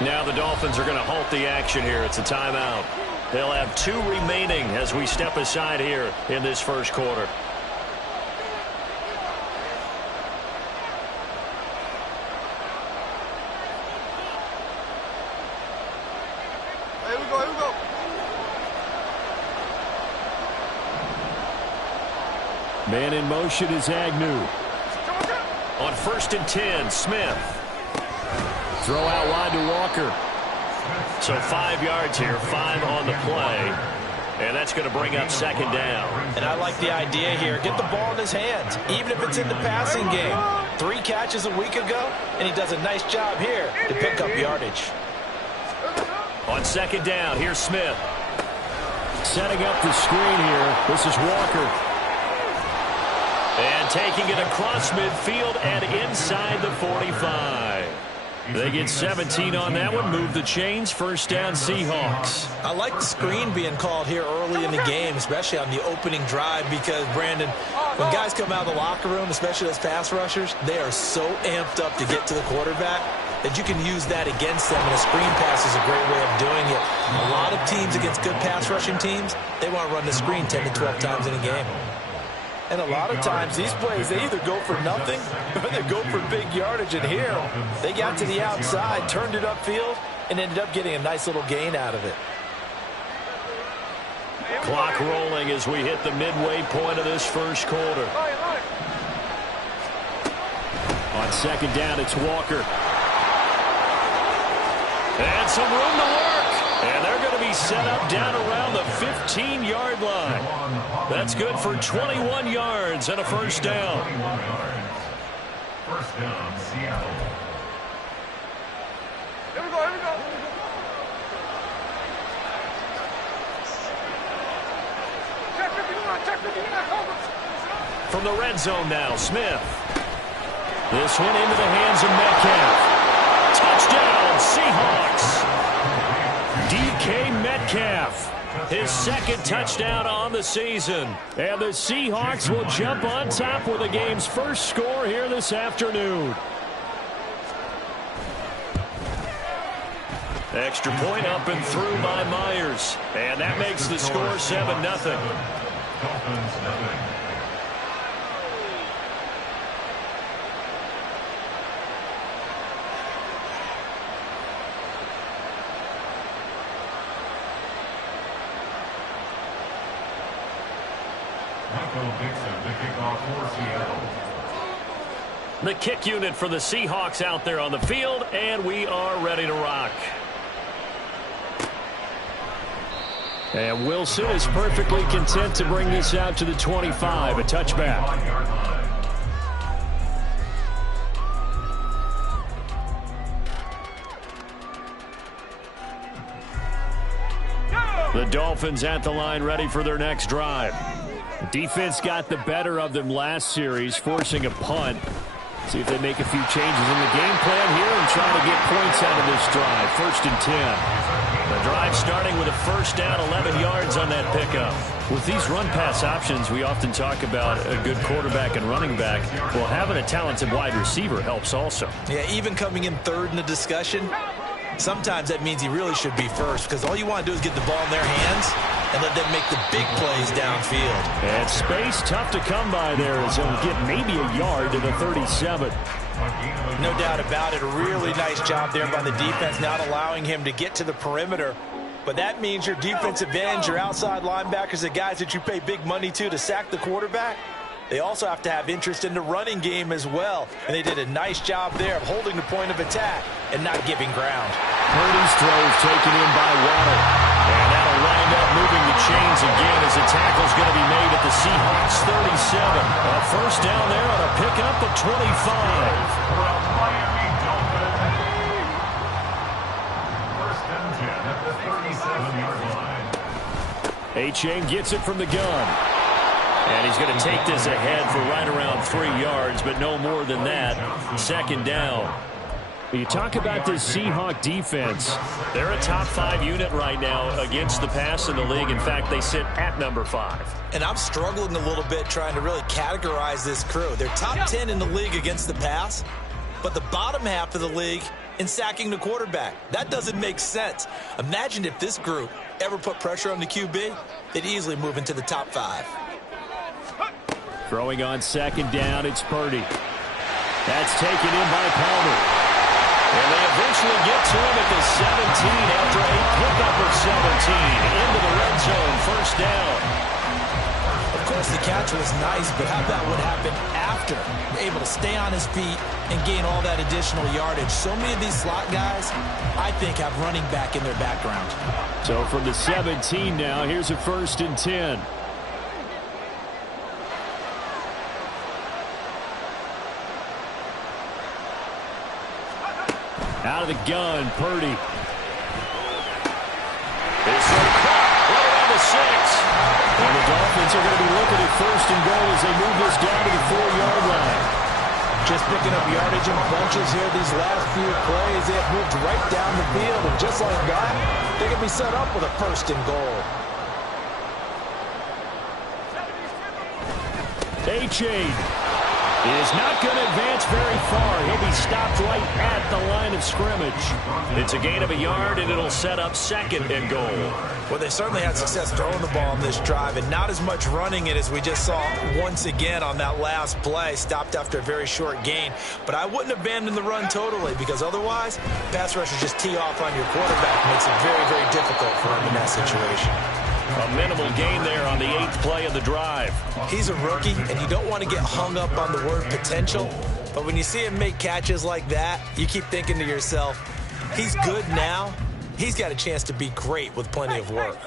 Now the Dolphins are going to halt the action here. It's a timeout. They'll have 2 remaining as we step aside here in this first quarter. Here we go. Man in motion is Agnew. On 1st and 10, Smith. Throw out wide to Walker. So 5 yards here, 5 on the play. And that's going to bring up 2nd down. And I like the idea here. Get the ball in his hands, even if it's in the passing game. 3 catches a week ago, and he does a nice job here to pick up yardage. On 2nd down, here's Smith. Setting up the screen here. This is Walker. And taking it across midfield and inside the 45. They get 17 on that one. Move the chains. 1st down, Seahawks. I like the screen being called here early in the game, especially on the opening drive, because, Brandon, when guys come out of the locker room, especially those pass rushers, they are so amped up to get to the quarterback that you can use that against them, and a screen pass is a great way of doing it. A lot of teams against good pass rushing teams, they want to run the screen 10 to 12 times in a game. And a lot of times these plays, they either go for nothing or they go for big yardage. And here, they got to the outside, turned it upfield, and ended up getting a nice little gain out of it. Clock rolling as we hit the midway point of this first quarter. On 2nd down, it's Walker. And some room to work. And they're going to be set up down around the 15-yard line. That's good for 21 yards and a 1st down. 1st down, Seattle. Here we go. Check 51. From the red zone now, Smith. This one into the hands of Metcalf. Touchdown, Seahawks. DK Metcalf, his 2nd touchdown on the season. And the Seahawks will jump on top with the game's first score here this afternoon. Extra point up and through by Myers. And that makes the score 7-0. Dolphins, nothing. The kick unit for the Seahawks out there on the field, and we are ready to rock. And Wilson is perfectly content to bring this out to the 25, a touchback. The Dolphins at the line, ready for their next drive. Defense got the better of them last series, forcing a punt. See if they make a few changes in the game plan here and try to get points out of this drive. 1st and 10. The drive starting with a 1st down, 11 yards on that pickup. With these run-pass options, we often talk about a good quarterback and running back. Well, having a talented wide receiver helps also. Yeah, even coming in 3rd in the discussion, sometimes that means he really should be 1st, because all you want to do is get the ball in their hands and let them make the big plays downfield. And space tough to come by there as he'll get maybe a yard to the 37. No doubt about it. A really nice job there by the defense, not allowing him to get to the perimeter. But that means your defensive ends, your outside linebackers, the guys that you pay big money to sack the quarterback, they also have to have interest in the running game as well. And they did a nice job there of holding the point of attack and not giving ground. Purdy's throw is taken in by Waddle. And that'll wind up moving the chains again as the tackle's going to be made at the Seahawks 37. A 1st down there on a pickup of 25. Miami Dolphins. 1st and 10 at the 37-yard line. A-Chain gets it from the gun. And he's going to take this ahead for right around 3 yards, but no more than that. 2nd down. You talk about this Seahawk defense. They're a top 5 unit right now against the pass in the league. In fact, they sit at number 5. And I'm struggling a little bit trying to really categorize this crew. They're top 10 in the league against the pass, but the bottom half of the league in sacking the quarterback. That doesn't make sense. Imagine if this group ever put pressure on the QB, they'd easily move into the top 5. Throwing on second down, it's Purdy. That's taken in by Palmer. And they eventually get to him at the 17 after a pickup of 17 into the red zone, first down. Of course, the catch was nice, but how that would happen after able to stay on his feet and gain all that additional yardage. So many of these slot guys, I think, have running back in their background. So from the 17 now, here's a 1st and 10. Out of the gun, Purdy. It's caught right around the 6. And the Dolphins are going to be looking at 1st and goal as they move this down to the 4-yard line. Just picking up yardage in bunches here these last few plays. They have moved right down the field, and just like that, they can be set up with a 1st and goal. A-Chain is not going to advance very far. He'll be stopped right at the line of scrimmage. It's a gain of a yard, and it'll set up 2nd and goal. Well, they certainly had success throwing the ball on this drive, and not as much running it as we just saw once again on that last play. Stopped after a very short gain. But I wouldn't abandon the run totally, because otherwise, pass rushers just tee off on your quarterback. Makes it very, very difficult for him in that situation. A minimal gain there on the 8th play of the drive. He's a rookie, and you don't want to get hung up on the word potential. But when you see him make catches like that, you keep thinking to yourself, he's good now. He's got a chance to be great with plenty of work.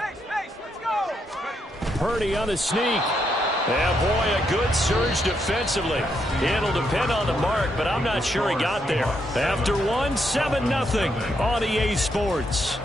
Purdy on the sneak. Yeah, boy, a good surge defensively. It'll depend on the mark, but I'm not sure he got there. After one, 7-0 on EA Sports.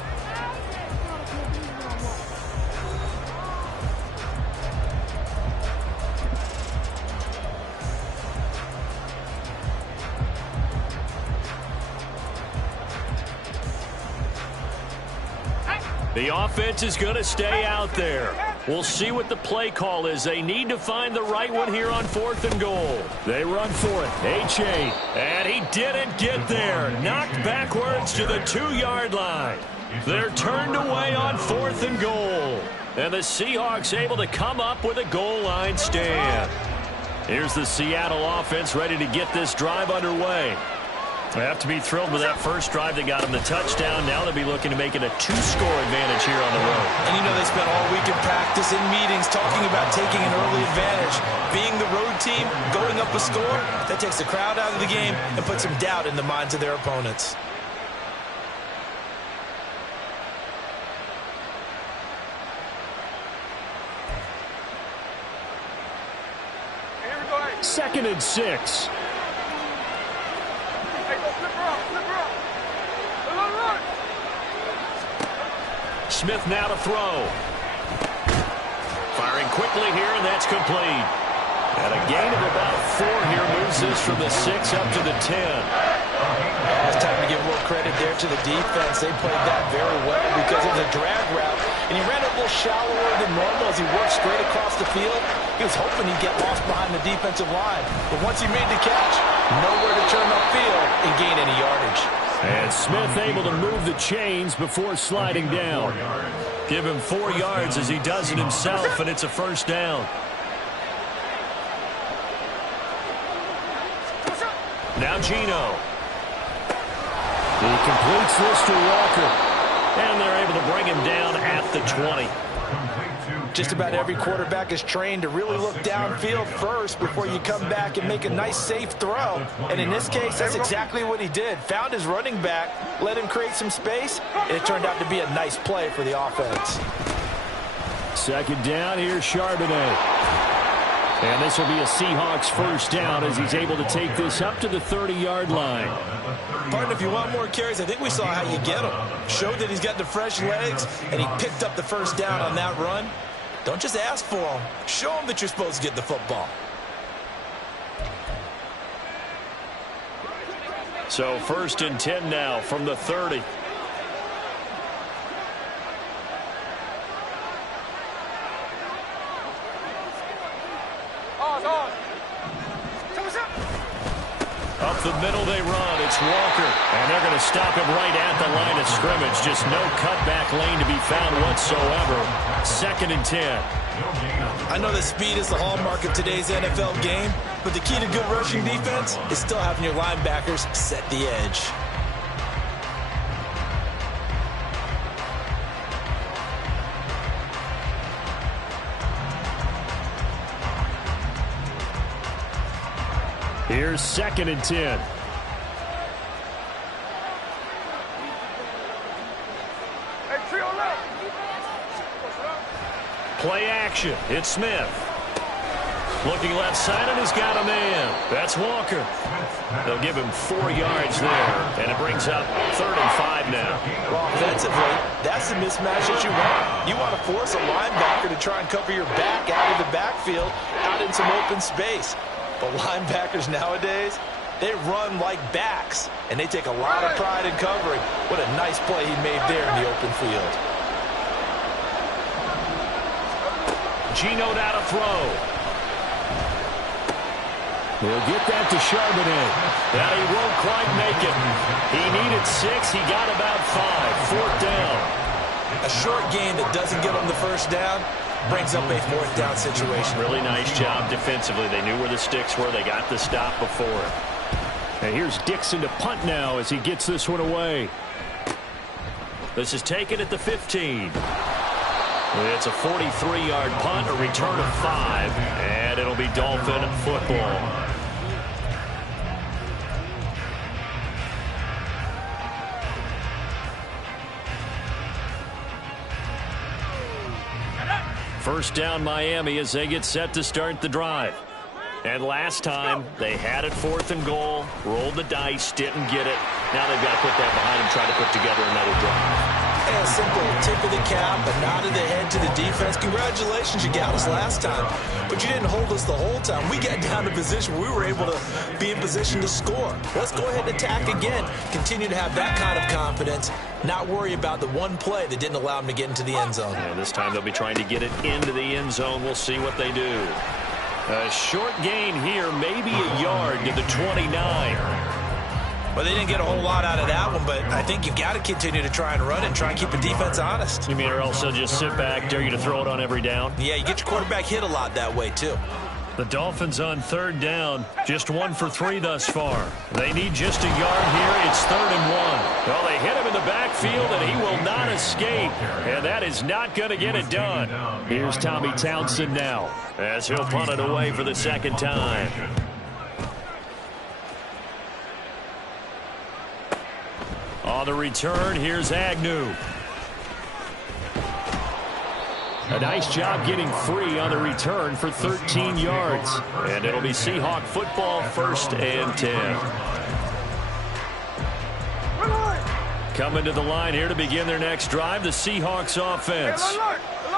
The offense is going to stay out there. We'll see what the play call is. They need to find the right one here on 4th and goal. They run for it. A-Chain. And he didn't get there. Knocked backwards to the 2-yard line. They're turned away on 4th and goal. And the Seahawks able to come up with a goal line stand. Here's the Seattle offense ready to get this drive underway. They have to be thrilled with that first drive that got them the touchdown. Now they'll be looking to make it a 2-score advantage here on the road. And you know they spent all week in practice, in meetings, talking about taking an early advantage. Being the road team, going up a score, that takes the crowd out of the game and puts some doubt in the minds of their opponents. Here we go. 2nd and 6. Smith now to throw. Firing quickly here, and that's complete. And a gain of about 4 here moves this from the 6 up to the 10. It's time to give a little credit there to the defense. They played that very well because it was a drag route, and he ran a little shallower than normal as he worked straight across the field. He was hoping he'd get lost behind the defensive line. But once he made the catch, nowhere to turn upfield and gain any yardage. And Smith able to move the chains before sliding down. Give him 4 yards as he does it himself, and it's a first down. Now Gino. He completes this to Walker. And they're able to bring him down at the 20. Just about every quarterback is trained to really look downfield first before you come back and make a nice, safe throw. And in this case, that's exactly what he did. Found his running back, let him create some space, and it turned out to be a nice play for the offense. Second down, here's Charbonnet. And this will be a Seahawks first down as he's able to take this up to the 30-yard line. Partner, if you want more carries, I think we saw how you get them. Showed that he's got the fresh legs, and he picked up the first down on that run. Don't just ask for them. Show them that you're supposed to get the football. So first and 10 now from the 30. Up the middle they run. it's Walker. And they're going to stop him right at the line of scrimmage. Just no cutback lane to be found whatsoever. 2nd and 10. I know that speed is the hallmark of today's NFL game, but the key to good rushing defense is still having your linebackers set the edge. Here's 2nd and 10. Play action. It's Smith. Looking left side, and he's got a man. That's Walker. They'll give him 4 yards there, and it brings up 3rd and 5 now. Well, offensively, that's the mismatch that you want. You want to force a linebacker to try and cover your back out of the backfield, out in some open space. But linebackers nowadays, they run like backs, and they take a lot of pride in covering. What a nice play he made there in the open field. Gino now to throw. He'll get that to Charbonnet. Now he won't quite make it. He needed 6. He got about 5. 4th down. A short gain that doesn't get him the first down brings up a 4th down situation. Really nice job defensively. They knew where the sticks were. They got the stop before. And here's Dixon to punt now as he gets this one away. This is taken at the 15. It's a 43-yard punt, a return of 5, and it'll be Dolphin football. First down Miami as they get set to start the drive. And last time, they had it 4th and goal, rolled the dice, didn't get it. Now they've got to put that behind them, try to put together another drive. A simple tip of the cap, a nod of the head to the defense. Congratulations, you got us last time, but you didn't hold us the whole time. We got down to position where we were able to be in position to score. Let's go ahead and attack again. Continue to have that kind of confidence, not worry about the one play that didn't allow them to get into the end zone. And this time they'll be trying to get it into the end zone. We'll see what they do. A short gain here, maybe a yard to the 29. Well, they didn't get a whole lot out of that one, but I think you've got to continue to try and run and try and keep the defense honest. You mean or else they'll just sit back, dare you to throw it on every down? Yeah, you get your quarterback hit a lot that way, too. The Dolphins on 3rd down, just 1 for 3 thus far. They need just a yard here. It's 3rd and 1. Well, they hit him in the backfield, and he will not escape. And that is not going to get it done. Here's Tommy Townsend now, as he'll punt it away for the 2nd time. On the return, here's Agnew. A nice job getting free on the return for 13 yards. And it'll be Seahawk football, 1st and 10. Coming to the line here to begin their next drive, the Seahawks offense.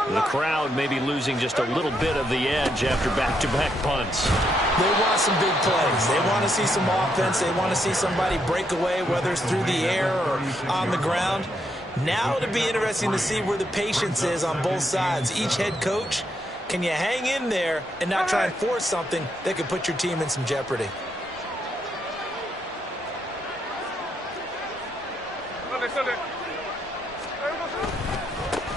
The crowd may be losing just a little bit of the edge after back-to-back punts. They want some big plays. They want to see some offense. They want to see somebody break away, whether it's through the air or on the ground. Now it'll be interesting to see where the patience is on both sides. Each head coach, can you hang in there and not try and force something that could put your team in some jeopardy?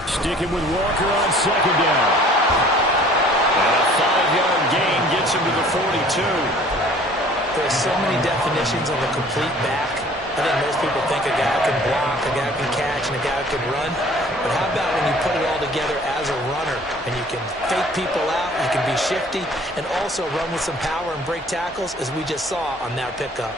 Sticking with Walker on 2nd down. And a 5-yard gain gets him to the 42. There's so many definitions of a complete back. I think most people think a guy can block, a guy can catch, and a guy can run. But how about when you put it all together as a runner and you can fake people out, you can be shifty, and also run with some power and break tackles, as we just saw on that pickup.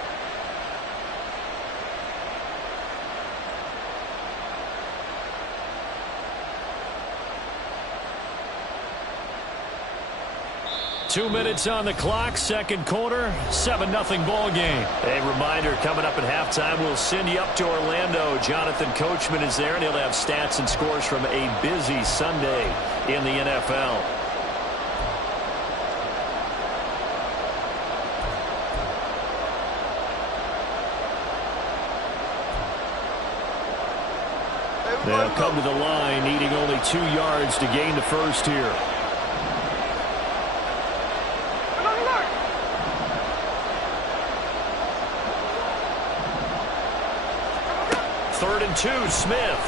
Two minutes on the clock, 2nd quarter, 7-0 ball game. A reminder, coming up at halftime, we'll send you up to Orlando. Jonathan Coachman is there, and he'll have stats and scores from a busy Sunday in the NFL. They'll come to the line, needing only 2 yards to gain the first here. 3rd and 2, Smith.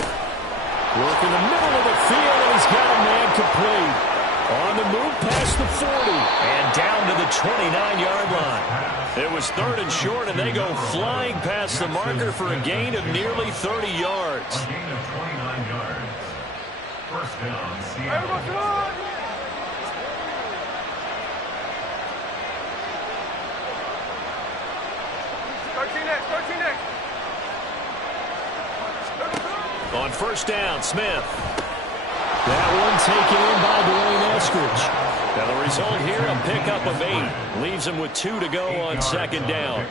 Work in the middle of the field, and he's got a man complete. On the move past the 40 and down to the 29-yard line. It was 3rd and short, and they go flying past the marker for a gain of nearly 30 yards. A gain of 29 yards. First down, Seattle. 13 next. On 1st down, Smith. That one taken in by Dwayne Eskridge. Now the result here, a pickup of 8. Leaves him with 2 to go on 2nd down.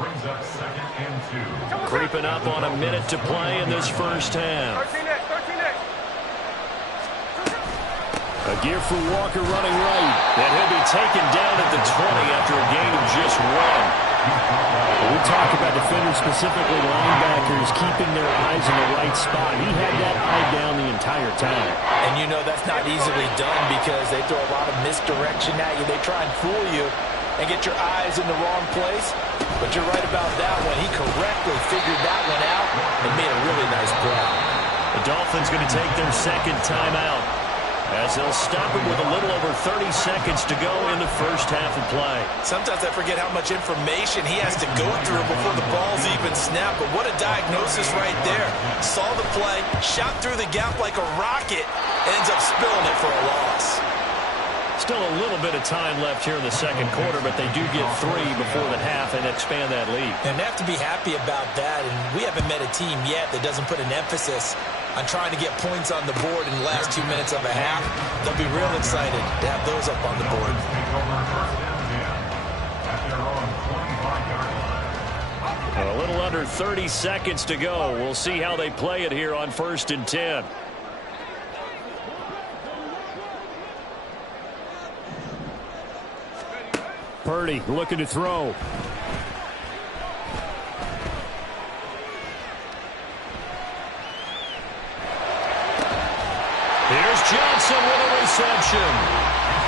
Brings up 2nd and 2. Creeping up on a minute to play in this first half. 13 next. A gear for Walker running right. And he'll be taken down at the 20 after a gain of just 1. We talk about defenders, specifically linebackers, keeping their eyes in the right spot. He had that eye down the entire time. And you know that's not easily done because they throw a lot of misdirection at you. They try and fool you and get your eyes in the wrong place. But you're right about that one. He correctly figured that one out and made a really nice play. The Dolphins going to take their 2nd timeout as they'll stop it with a little over 30 seconds to go in the first half of play. Sometimes I forget how much information he has to go through before the ball's even snapped. But what a diagnosis right there. Saw the play, shot through the gap like a rocket, ends up spilling it for a loss. Still a little bit of time left here in the 2nd quarter, but they do get 3 before the half and expand that lead. And they have to be happy about that. And we haven't met a team yet that doesn't put an emphasis on trying to get points on the board in the last 2 minutes of a half. They'll be real excited to have those up on the board. A little under 30 seconds to go. We'll see how they play it here on 1st and 10. Purdy looking to throw. Here's Johnson with a reception.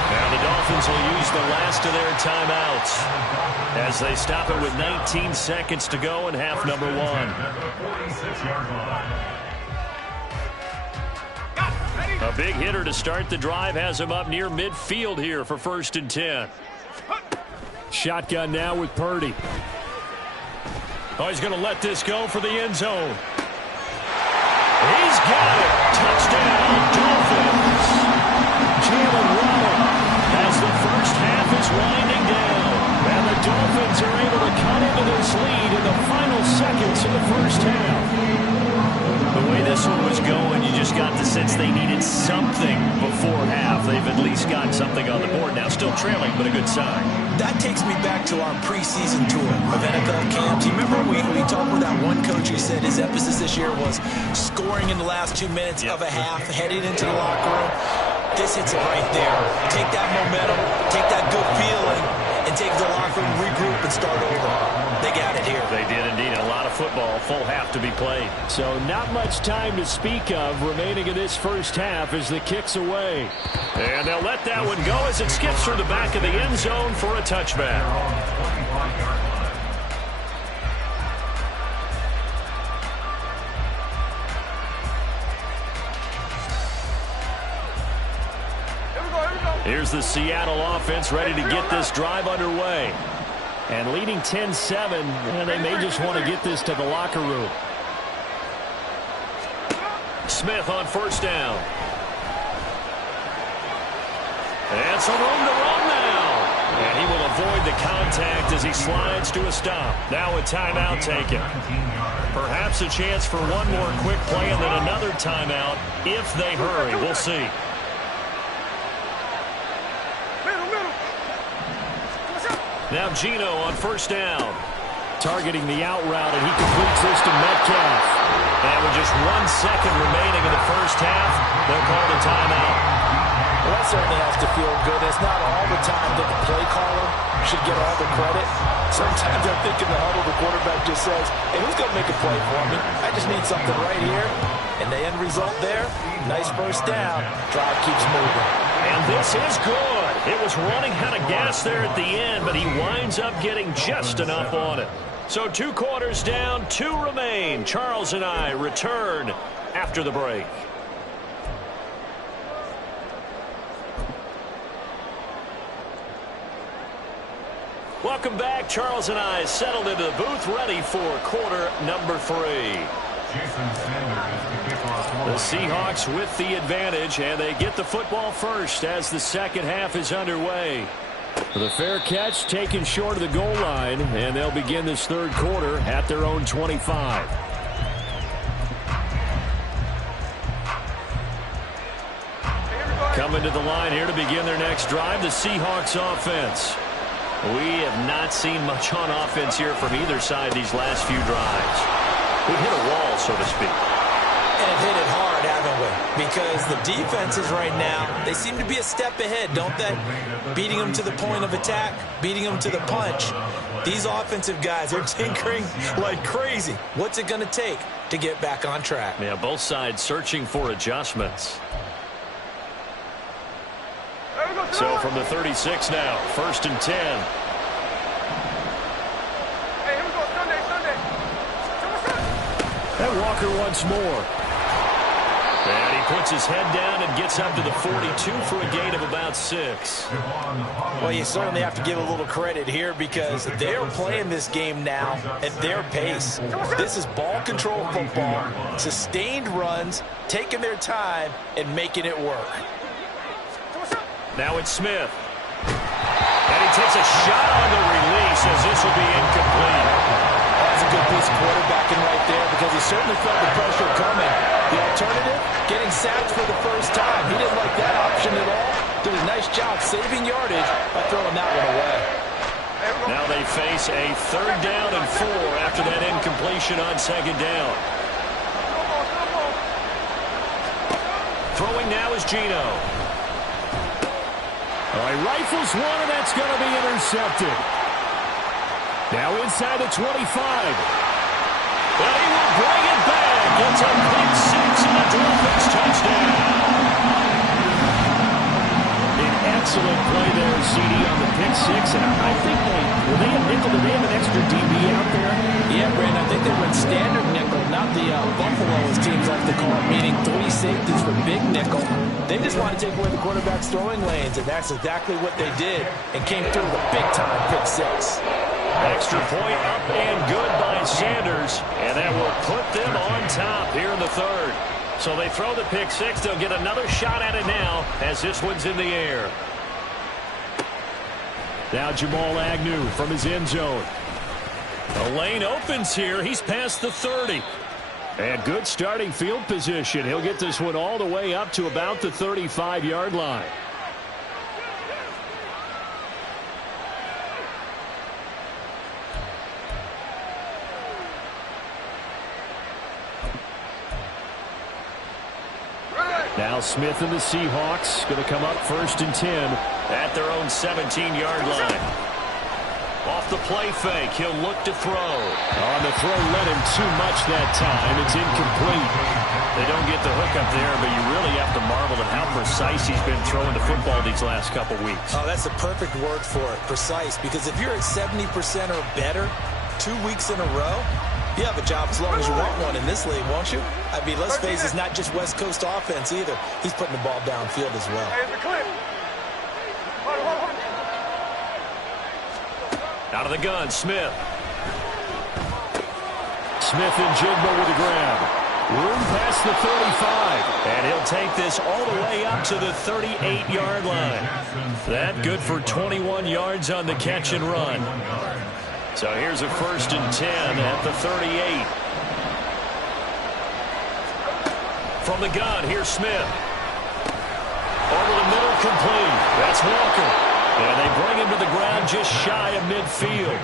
Now the Dolphins will use the last of their timeouts as they stop it with 19 seconds to go in half number 1. A big hitter to start the drive has him up near midfield here for 1st and 10. Shotgun now with Purdy. Oh, he's going to let this go for the end zone. He's got it. Touchdown, Dolphins. Jalen Waddle as the first half is winding down. And the Dolphins are able to cut into this lead in the final seconds of the first half. The way this one was going, you just got the sense they needed something before half. They've at least got something on the board now. Still trailing, but a good sign. That takes me back to our preseason tour of NFL camps. You remember we talked with that one coach who said his emphasis this year was scoring in the last 2 minutes of a half, heading into the locker room. This hits it right there. Take that momentum, take that good feeling, and take the locker room, regroup, and start over. They got it here. They did indeed. A lot of football, full half to be played. So not much time to speak of remaining in this first half as the kick's away. And they'll let that one go as it skips through the back of the end zone for a touchback. Here's the Seattle offense ready to get this drive underway. And leading 10-7, and they may just want to get this to the locker room. Smith on 1st down. And some room to run now. And he will avoid the contact as he slides to a stop. Now a timeout taken. Perhaps a chance for one more quick play and then another timeout if they hurry. We'll see. Now Gino on 1st down. Targeting the out route, and he completes this to Metcalf. And with just 1 second remaining in the first half, they'll call the timeout. Well, that certainly has to feel good. It's not all the time that the play caller should get all the credit. Sometimes I think in the huddle, the quarterback just says, hey, who's going to make a play for me? I just need something right here. And the end result there, nice 1st down. Drive keeps moving. And this is good. It was running out of gas there at the end, but he winds up getting just enough on it. So 2 quarters down, 2 remain. Charles and I return after the break. Welcome back. Charles and I settled into the booth, ready for quarter number 3. The Seahawks with the advantage, and they get the football first as the second half is underway. The fair catch taken short of the goal line, and they'll begin this third quarter at their own 25. Coming to the line here to begin their next drive, the Seahawks offense. We have not seen much on offense here from either side these last few drives. We've hit a wall, so to speak. And have hit it hard, haven't we? Because the defenses right now, they seem to be a step ahead, don't they? Beating them to the point of attack, beating them to the punch. These offensive guys are tinkering like crazy. What's it going to take to get back on track? Yeah, both sides searching for adjustments. So from the 36 now, 1st and 10. Hey, here we go. Sunday. And Walker once more. And he puts his head down and gets up to the 42 for a gain of about 6. Well, you certainly have to give a little credit here because they're playing this game now at their pace. This is ball control football, sustained runs, taking their time, and making it work. Now it's Smith. And he takes a shot on the release as this will be incomplete. That's a good piece of quarterbacking right there because he certainly felt the pressure coming. The alternative, getting sacked for the first time. He didn't like that option at all. Did a nice job saving yardage by throwing that one away. Now they face a 3rd down and 4 after that incompletion on 2nd down. Throwing now is Gino. All right, rifles one, and that's going to be intercepted. Now inside the 25. But he will bring it back. It's a pick 6 and a Dolphins touchdown. An excellent play there, CD, on the pick 6. And I think were they a nickel? Did they have an extra DB out there? Yeah, Brandon, I think they went standard nickel, not the Buffalo, as teams like to call it, meaning 3 safeties for big nickel. They just want to take away the quarterback's throwing lanes, and that's exactly what they did and came through with a big-time pick 6. Extra point up and good by Sanders, and that will put them on top here in the 3rd. So they throw the pick 6. They'll get another shot at it now as this one's in the air. Now Jamal Agnew from his end zone. The lane opens here. He's past the 30. And good starting field position. He'll get this one all the way up to about the 35-yard line. Now Smith and the Seahawks going to come up 1st and 10 at their own 17-yard line. Off the play fake, he'll look to throw. On the throw, led him too much that time. It's incomplete. They don't get the hook up there, but you really have to marvel at how precise he's been throwing the football these last couple weeks. Oh, that's the perfect word for it, precise, because if you're at 70% or better 2 weeks in a row, you have a job as long as you want one in this league, won't you? I mean, let's face it, it's not just West Coast offense either. He's putting the ball downfield as well. Hey, the clip. Hold on. Out of the gun, Smith. Smith and Jigba with a grab. Room past the 35. And he'll take this all the way up to the 38-yard line. That good for 21 yards on the catch and run. So here's a 1st and 10 at the 38. From the gun, here's Smith. Over the middle, complete. That's Walker. And they bring him to the ground just shy of midfield.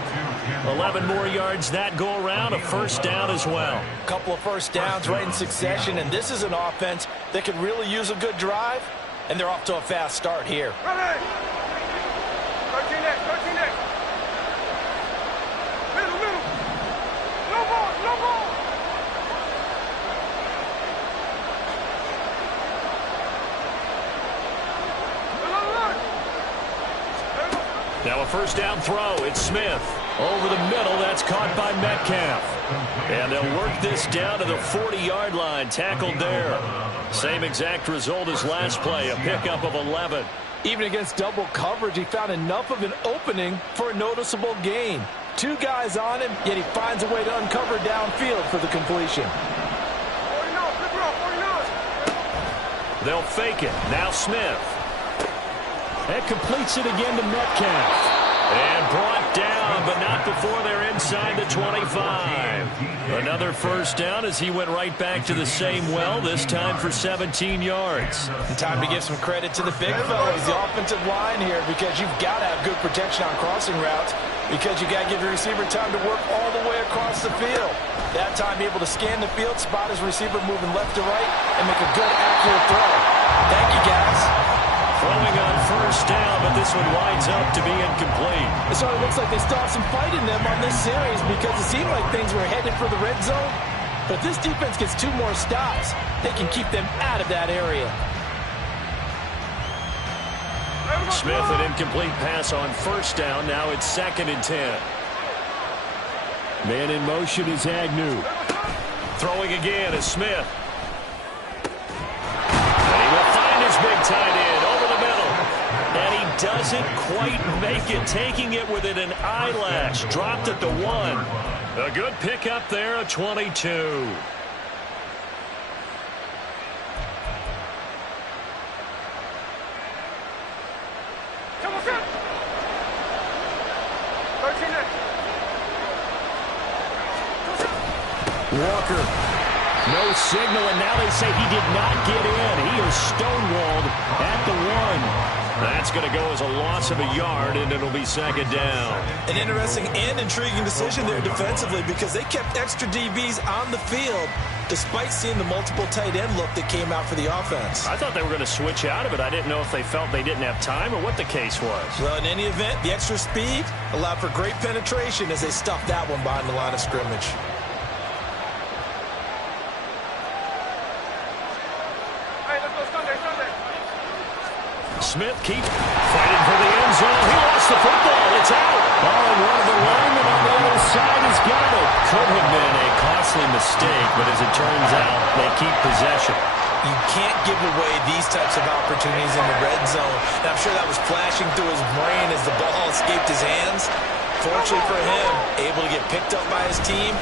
11 more yards that go around, a 1st down as well. A couple of 1st downs right in succession, and this is an offense that could really use a good drive, and they're off to a fast start here. Ready. 13 next. Middle. No ball. Now a 1st down throw. It's Smith. Over the middle, that's caught by Metcalf. And they'll work this down to the 40-yard line, tackled there. Same exact result as last play, a pickup of 11. Even against double coverage, he found enough of an opening for a noticeable gain. 2 guys on him, yet he finds a way to uncover downfield for the completion. 49, flip it off, 49. They'll fake it. Now Smith. That completes it again to Metcalf. And brought down, but not before they're inside the 25. Another first down as he went right back to the same well, this time for 17 yards. And time to give some credit to the big fellas, the offensive line here, because you've got to have good protection on crossing routes, because you've got to give your receiver time to work all the way across the field. That time, able to scan the field, spot his receiver moving left to right, and make a good, accurate throw. Thank you, guys. Throwing on first down, but this one winds up to be incomplete. It sort of looks like they still have some fight in them on this series because it seemed like things were headed for the red zone. But if this defense gets 2 more stops, they can keep them out of that area. Smith, an incomplete pass on first down. Now it's 2nd and 10. Man in motion is Agnew. Throwing again is Smith. And he will find his big tight end over the middle. And he doesn't quite make it, taking it within an eyelash. Dropped at the 1. A good pickup there, a 22. Come on, come. 13 next. Walker. No signal, and now they say he did not get in. He is stonewalled at the 1. That's going to go as a loss of a yard, and it'll be 2nd down. An interesting and intriguing decision there defensively because they kept extra DBs on the field despite seeing the multiple tight end look that came out for the offense. I thought they were going to switch out of it. I didn't know if they felt they didn't have time or what the case was. Well, in any event, the extra speed allowed for great penetration as they stuffed that one behind the line of scrimmage. Hey, let's go Sunday, Sunday. Smith keeps fighting for the end zone. He lost the football. It's out. Oh, and one of the linemen on the other side has got it. Could have been a costly mistake, but as it turns out, they keep possession. You can't give away these types of opportunities in the red zone. And I'm sure that was flashing through his brain as the ball escaped his hands. Fortunately for him, able to get picked up by his team,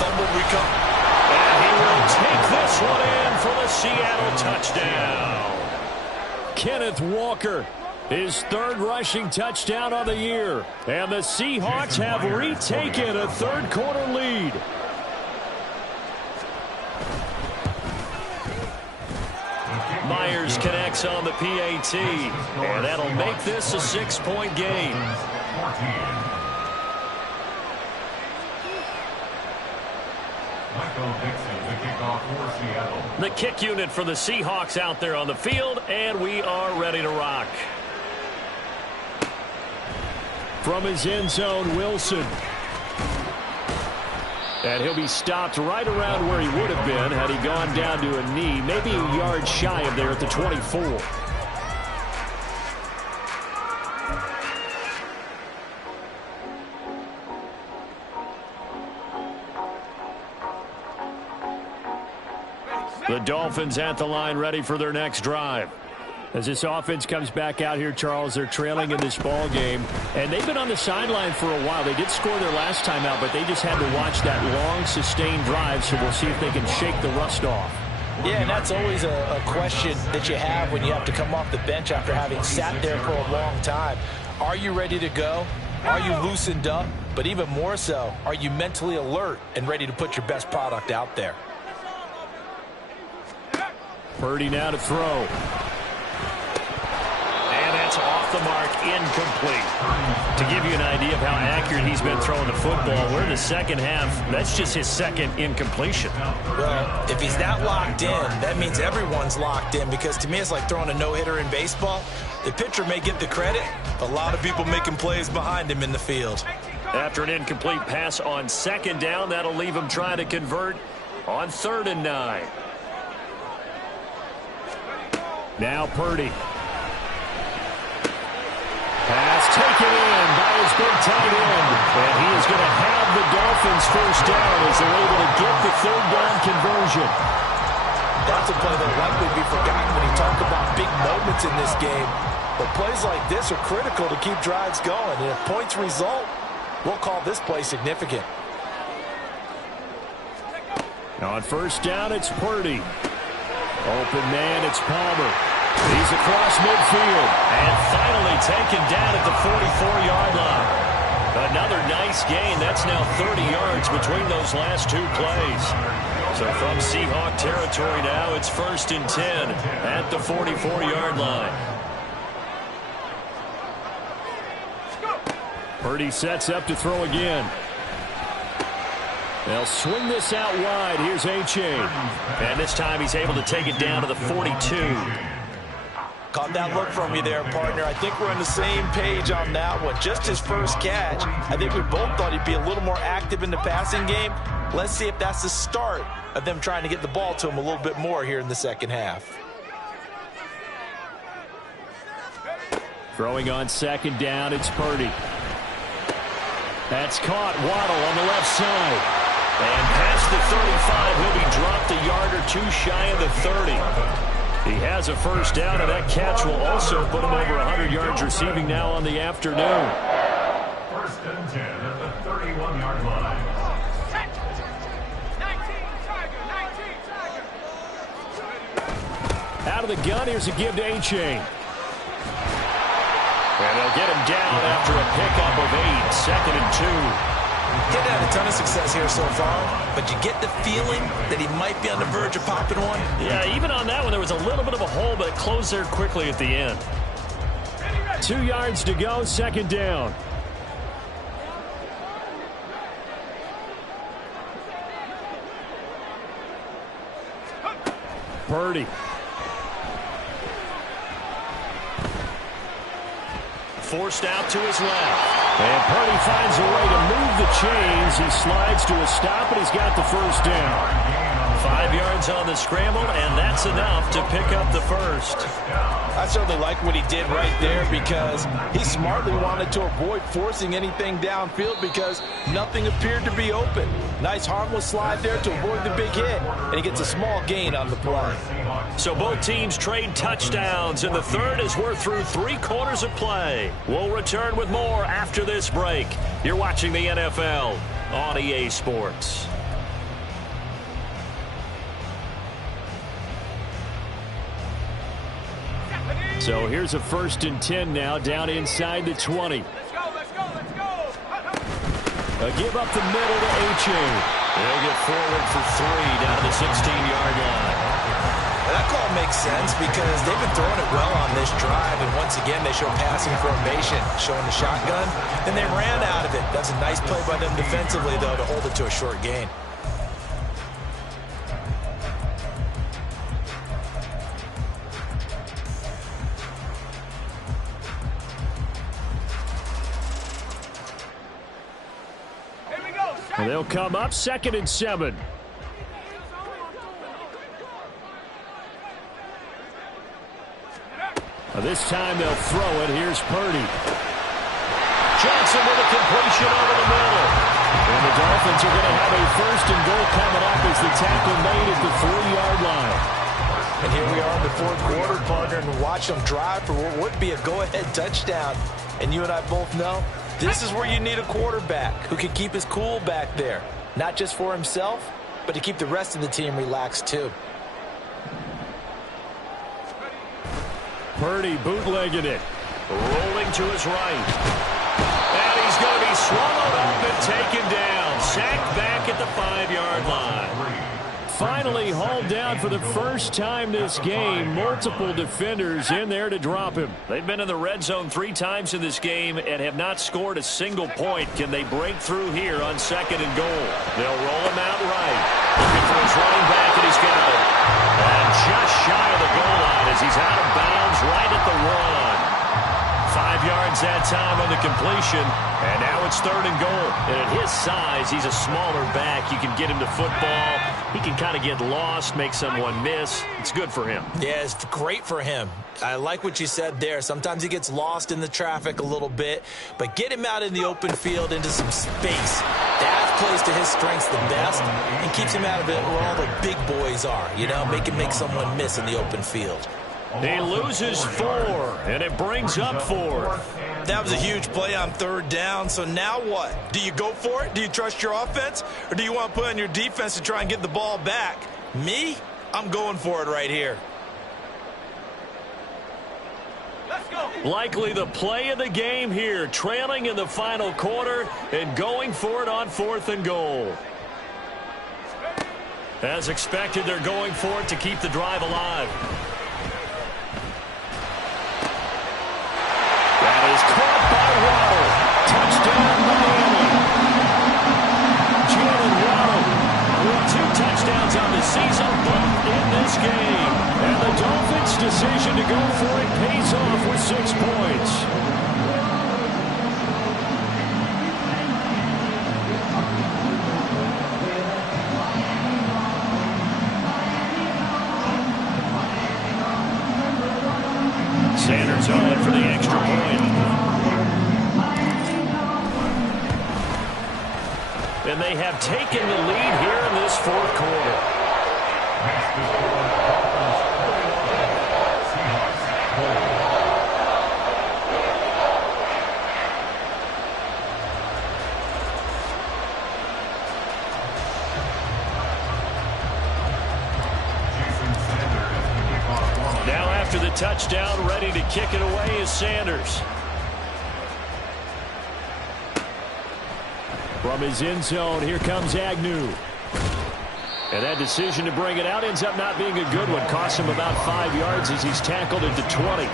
fumbled recovery. And he will take this one in for the Seattle touchdown. Kenneth Walker, his 3rd rushing touchdown of the year. And the Seahawks have retaken a 3rd-quarter lead. Myers connects on the PAT, and that'll make this a 6-point game. The kick unit for the Seahawks out there on the field, and we are ready to rock. From his end zone, Wilson. And he'll be stopped right around where he would have been had he gone down to a knee, maybe a yard shy of there at the 24. The Dolphins at the line ready for their next drive. As this offense comes back out here, Charles, they're trailing in this ball game. And they've been on the sideline for a while. They did score their last time out, but they just had to watch that long, sustained drive, so we'll see if they can shake the rust off. Yeah, and that's always a question that you have when you have to come off the bench after having sat there for a long time. Are you ready to go? Are you loosened up? But even more so, are you mentally alert and ready to put your best product out there? Purdy now to throw. And that's off the mark, incomplete. To give you an idea of how accurate he's been throwing the football, we're in the second half. That's just his 2nd incompletion. Well, if he's not locked in, that means everyone's locked in, because to me it's like throwing a no-hitter in baseball. The pitcher may get the credit, but a lot of people making plays behind him in the field. After an incomplete pass on 2nd down, that'll leave him trying to convert on 3rd and 9. Now Purdy. Pass taken in by this big tight end. And he is going to have the Dolphins first down as they're able to get the third down conversion. That's a play that will likely be forgotten when you talk about big moments in this game. But plays like this are critical to keep drives going. And if points result, we'll call this play significant. On first down, it's Purdy. Open man, it's Palmer. He's across midfield. And finally taken down at the 44-yard line. Another nice gain. That's now 30 yards between those last two plays. So from Seahawk territory now, it's 1st and 10 at the 44-yard line. Purdy sets up to throw again. They'll swing this out wide. Here's A-Chain. And this time he's able to take it down to the 42. Caught that look from you there, partner. I think we're on the same page on that one. Just his first catch. I think we both thought he'd be a little more active in the passing game. Let's see if that's the start of them trying to get the ball to him a little bit more here in the second half. Throwing on second down, it's Purdy. That's caught. Waddle on the left side. And past the 35, he'll be dropped a yard or two shy of the 30. He has a first down, and that catch will also put him over 100 yards receiving now on the afternoon. 1st and 10 at the 31-yard line. 19, Tiger. Out of the gun, here's a give to A-Chain. And they'll get him down after a pickup of 8, 2nd and 2. Didn't have a ton of success here so far, but you get the feeling that he might be on the verge of popping one. Yeah, even on that one, there was a little bit of a hole, but it closed there quickly at the end. 2 yards to go, 2nd down. Purdy. Forced out to his left. And Purdy finds a way to move the chains. He slides to a stop, and he's got the first down. 5 yards on the scramble, and that's enough to pick up the first. I certainly like what he did right there because he smartly wanted to avoid forcing anything downfield because nothing appeared to be open. Nice harmless slide there to avoid the big hit, and he gets a small gain on the play. So both teams trade touchdowns, and the third as we're through 3 quarters of play. We'll return with more after this break. You're watching the NFL on EA Sports. So here's a 1st and 10 now, down inside the 20. Let's go, let's go, let's go. A give up the middle to A-Chain. They'll get forward for 3 down to the 16-yard line. And that call makes sense because they've been throwing it well on this drive, and once again they show passing formation, showing the shotgun, and they ran out of it. That's a nice play by them defensively, though, to hold it to a short gain. And they'll come up 2nd and 7. This time they'll throw it. Here's Purdy. Johnson with a completion over the middle. And the Dolphins are going to have a 1st and goal coming up as the tackle made at the 3-yard line. And here we are in the 4th quarter, partner, and watch them drive for what would be a go-ahead touchdown. And you and I both know this is where you need a quarterback who can keep his cool back there. Not just for himself, but to keep the rest of the team relaxed too. Purdy bootlegging it. Rolling to his right. And he's going to be swallowed up and taken down. Sacked back at the 5-yard line. Finally hauled down for the first time this game. Multiple defenders in there to drop him. They've been in the red zone 3 times in this game and have not scored a single point. Can they break through here on 2nd and goal? They'll roll him out right. Looking for his running back, and he's got it. And just shy of the goal line as he's out of bounds right at the 1. 5 yards that time on the completion. And now it's 3rd and goal. And at his size, he's a smaller back. You can get him to football He can kind of get lost, make someone miss. It's good for him. Yeah, it's great for him. I like what you said there. Sometimes he gets lost in the traffic a little bit, but get him out in the open field into some space. That plays to his strengths the best and keeps him out of it where all the big boys are, you know, make someone miss in the open field. He loses 4, and it brings up 4. That was a huge play on 3rd down, so now what? Do you go for it? Do you trust your offense? Or do you want to put on your defense to try and get the ball back? Me? I'm going for it right here. Let's go. Likely the play of the game here, trailing in the final quarter and going for it on 4th and goal. As expected, they're going for it to keep the drive alive. That is caught by Waddle. Touchdown, Miami. Jalen Waddle with 2 touchdowns on the season, both in this game. And the Dolphins' decision to go for it pays off with 6 points. Sanders on for the extra point. And they have taken the lead here in this 4th quarter. Now after the touchdown, ready to kick it away is Sanders. From his end zone, here comes Agnew. And that decision to bring it out ends up not being a good one. Costs him about 5 yards as he's tackled into 20.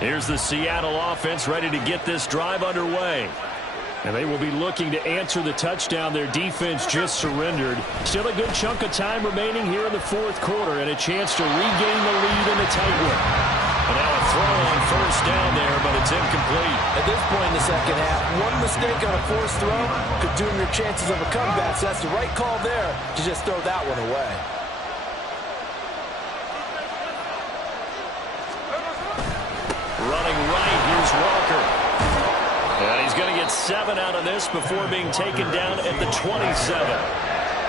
Here's the Seattle offense ready to get this drive underway. And they will be looking to answer the touchdown their defense just surrendered. Still a good chunk of time remaining here in the 4th quarter and a chance to regain the lead in the tight one. And now a throw on 1st down there, but it's incomplete. At this point in the 2nd half, one mistake on a forced throw could doom your chances of a comeback, so that's the right call there to just throw that one away. Running right, here's Walker. And he's going to get 7 out of this before being taken down at the 27.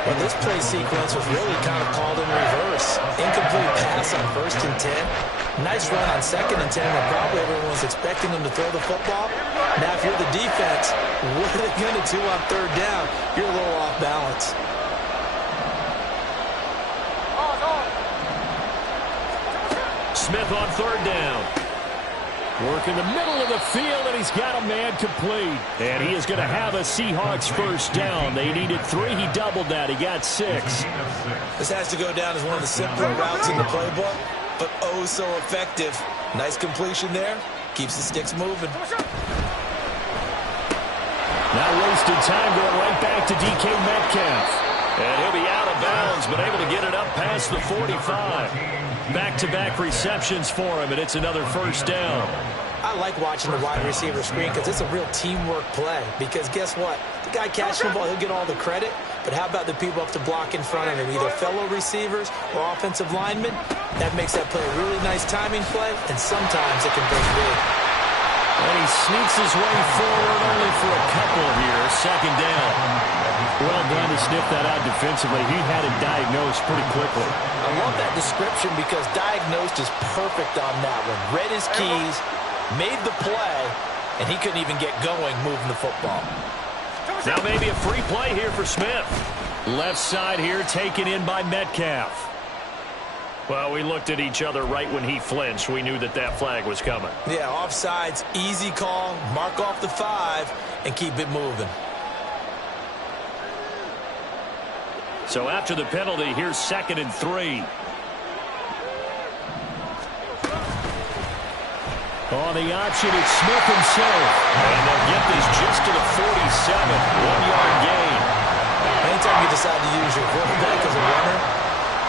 Well, this play sequence was really kind of called in reverse. Incomplete pass on 1st and 10. Nice run on 2nd and 10 when probably everyone was expecting him to throw the football. Now, if you're the defense, what are they going to do on 3rd down? You're a little off balance. Smith on 3rd down. Work in the middle of the field, and he's got a man complete. And he is going to have a Seahawks 1st down. They needed 3. He doubled that. He got 6. This has to go down as one of the simpler routes in the playbook, but oh so effective. Nice completion there. Keeps the sticks moving. Now wasted time going right back to DK Metcalf. And he'll be out of bounds, but able to get it up past the 45. Back-to-back receptions for him, and it's another 1st down. I like watching the wide receiver screen because it's a real teamwork play. Because guess what? The guy catching the ball, he'll get all the credit. But how about the people up to block in front of him, either fellow receivers or offensive linemen? That makes that play a really nice timing play, and sometimes it can break big. And he sneaks his way forward only for a couple here. 2nd down. Well done to sniff that out defensively. He had it diagnosed pretty quickly. I love that description because diagnosed is perfect on that one. Read his keys, made the play, and he couldn't even get going moving the football. Now maybe a free play here for Smith. Left side here taken in by Metcalf. Well, we looked at each other right when he flinched. We knew that that flag was coming. Yeah, offsides, easy call, mark off the 5, and keep it moving. So after the penalty, here's 2nd and 3. On the option, it's Smith himself. And they'll get this just to the 47. 1-yard gain. Anytime you decide to use your quarterback as a runner,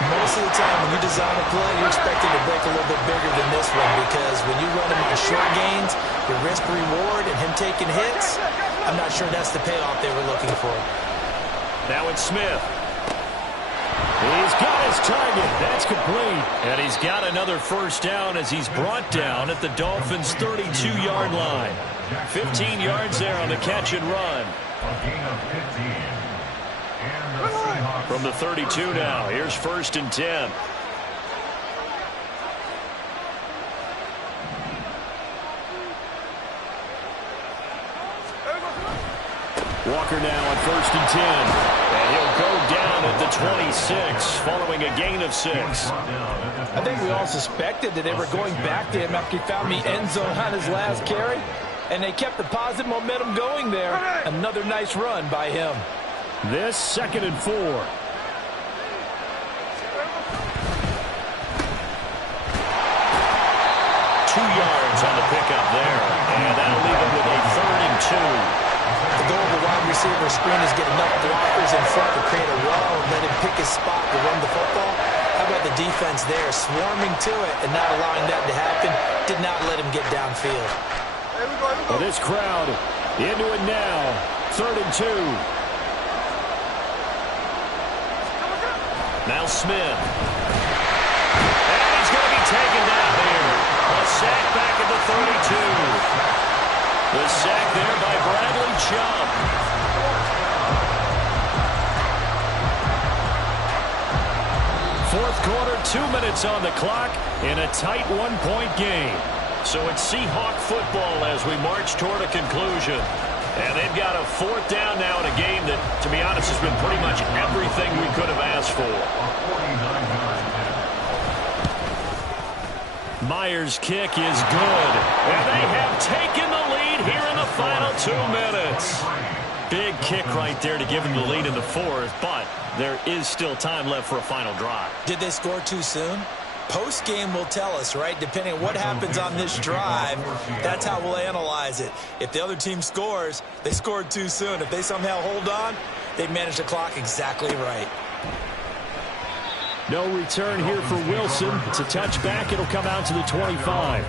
Most of the time when you design a play, you're expecting to break a little bit bigger than this one because when you run him on short gains, your risk-reward and him taking hits, I'm not sure that's the payoff they were looking for. Now it's Smith. He's got his target. That's complete. And he's got another first down as he's brought down at the Dolphins' 32-yard line. 15 yards there on the catch and run. A gain of 15. And the Seahawks From the 32 now, here's 1st and 10. Walker now on 1st and 10. And he'll go down at the 26 following a gain of 6. I think we all suspected that they were going back to him after he found the end zone on his last carry. And they kept the positive momentum going there. Another nice run by him. This 2nd and 4. 2 yards on the pickup there. And that'll leave him with a 3rd and 2. The goal of the wide receiver screen is get enough blockers in front to create a wall and let him pick his spot to run the football. How about the defense there, swarming to it and not allowing that to happen? Did not let him get downfield. Well, this crowd into it now. 3rd and 2. Now Smith. And he's going to be taken down here. A sack back at the 32. The sack there by Bradley Chubb. Fourth quarter, 2 minutes on the clock in a tight 1-point game. So it's Seahawk football as we march toward a conclusion. And they've got a 4th down now in a game that, to be honest, has been pretty much everything we could have asked for. Myers' kick is good. And they have taken the lead here in the final 2 minutes. Big kick right there to give them the lead in the 4th, but there is still time left for a final drive. Did they score too soon? Post-game will tell us, right? Depending on what happens on this drive, that's how we'll analyze it. If the other team scores, they scored too soon. If they somehow hold on, they managed the clock exactly right. No return here for Wilson. It's a touchback. It'll come out to the 25.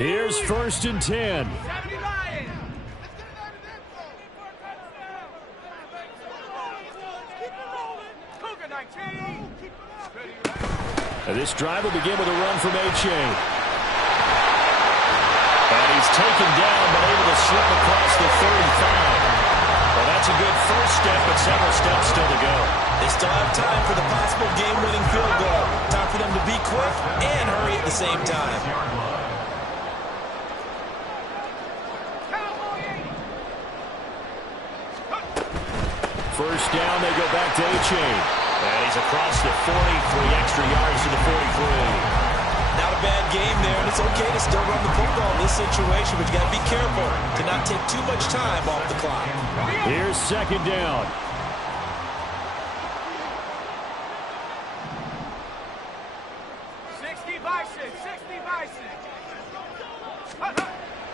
Here's 1st and 10. And this drive will begin with a run from A-Chain. And he's taken down, but able to slip across the 35. Well, that's a good first step, but several steps still to go. They still have time for the possible game-winning field goal. Time for them to be quick and hurry at the same time. First down, they go back to A-Chain. And he's across the 40, 3 extra yards to the 43. Not a bad game there, and it's okay to still run the football in this situation, but you got to be careful to not take too much time off the clock. Here's 2nd down.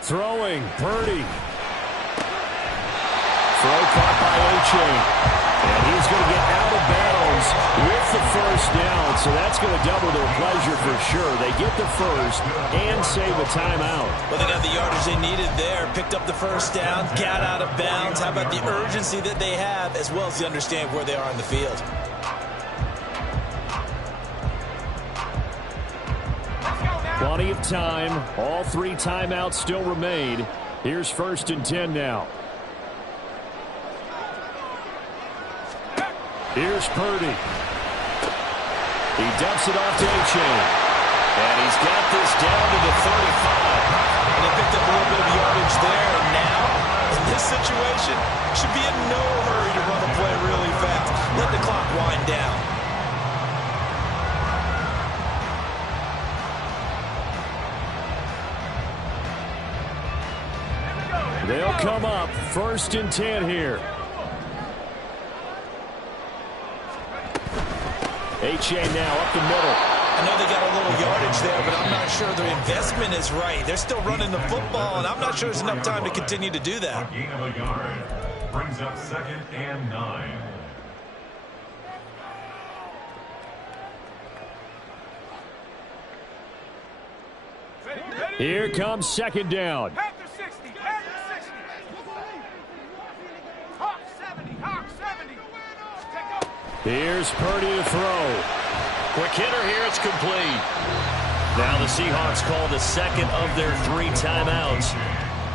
Throwing, Purdy. Throw caught by A-Chain. And he's going to get out of bounds with the first down. So that's going to double their pleasure for sure. They get the first and save a timeout. Well, they got the yardage they needed there. Picked up the first down, got out of bounds. How about the urgency that they have, as well as the understand where they are in the field. Plenty of time. All 3 timeouts still remain. Here's 1st and 10 now. Here's Purdy. He dumps it off to A-Chain. And he's got this down to the 35. And they picked up a little bit of yardage there. And now, in this situation, should be in no hurry to run the play really fast. Let the clock wind down. They'll come up 1st and 10 here. H.A. now up the middle. I know they got a little yardage there, but I'm not sure their investment is right. They're still running the football, and I'm not sure there's enough time to continue to do that. A gain of a yard brings up 2nd and 9. Here comes 2nd down. Panther 60. Panther 60. Hawk 70. Hawk 70. Take off. Here's Purdy to throw. Quick hitter here. It's complete. Now the Seahawks call the 2nd of their 3 timeouts.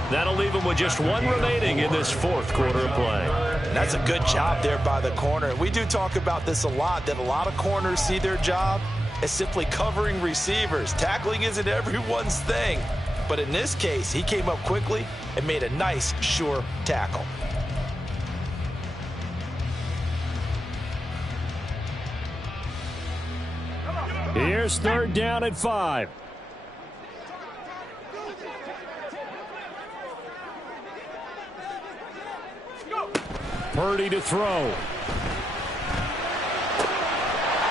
That'll leave them with just 1 remaining in this 4th quarter of play. That's a good job there by the corner. We do talk about this a lot, that a lot of corners see their job as simply covering receivers. Tackling isn't everyone's thing. But in this case, he came up quickly and made a nice, sure tackle. Here's 3rd down and 5. Purdy to throw.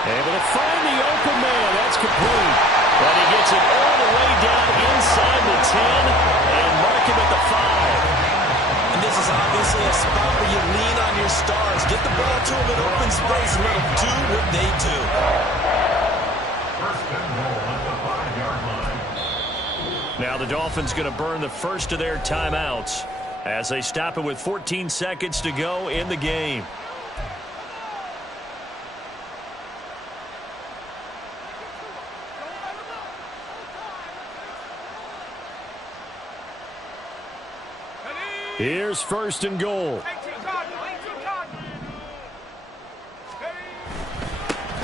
Able to find the open man. That's complete. But he gets it all the way down inside the 10 and mark him at the 5. And this is obviously a spot where you lean on your stars. Get the ball to them in open space and let them do what they do. 1st and goal at the 5-yard line. Now the Dolphins going to burn the first of their timeouts as they stop it with 14 seconds to go in the game. Here's 1st and goal.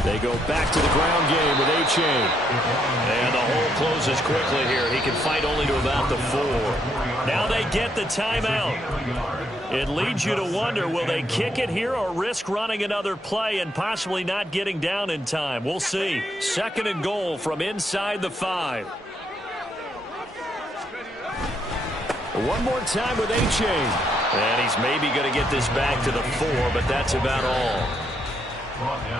They go back to the ground game with H.A. And the hole closes quickly here. He can fight only to about the 4. Now they get the timeout. It leads you to wonder, will they kick it here or risk running another play and possibly not getting down in time? We'll see. 2nd and goal from inside the 5. One more time with H.A. And he's maybe going to get this back to the 4, but that's about all.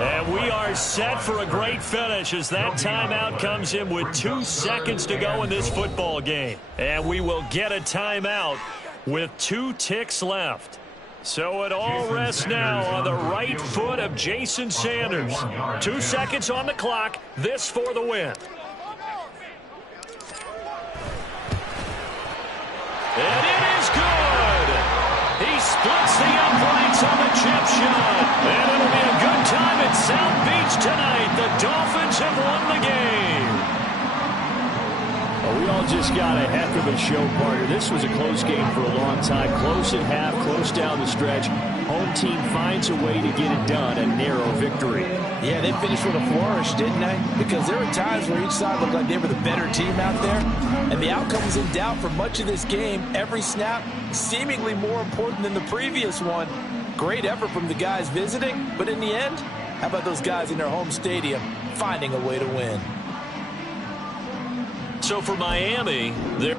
And we are set for a great finish as that timeout comes in with 2 seconds to go in this football game. And we will get a timeout with 2 ticks left. So it all rests now on the right foot of Jason Sanders. 2 seconds on the clock. This for the win. And it is good. He splits the uprights on the chip shot. And it'll be a good time at South Beach tonight. The Dolphins have won the game. Well, we all just got a heck of a show, partner. This was a close game for a long time. Close at half, close down the stretch. Home team finds a way to get it done. A narrow victory. Yeah, they finished with a flourish, didn't they? Because there were times where each side looked like they were the better team out there. And the outcome was in doubt for much of this game. Every snap seemingly more important than the previous one. Great effort from the guys visiting. But in the end, how about those guys in their home stadium finding a way to win? So for Miami, they're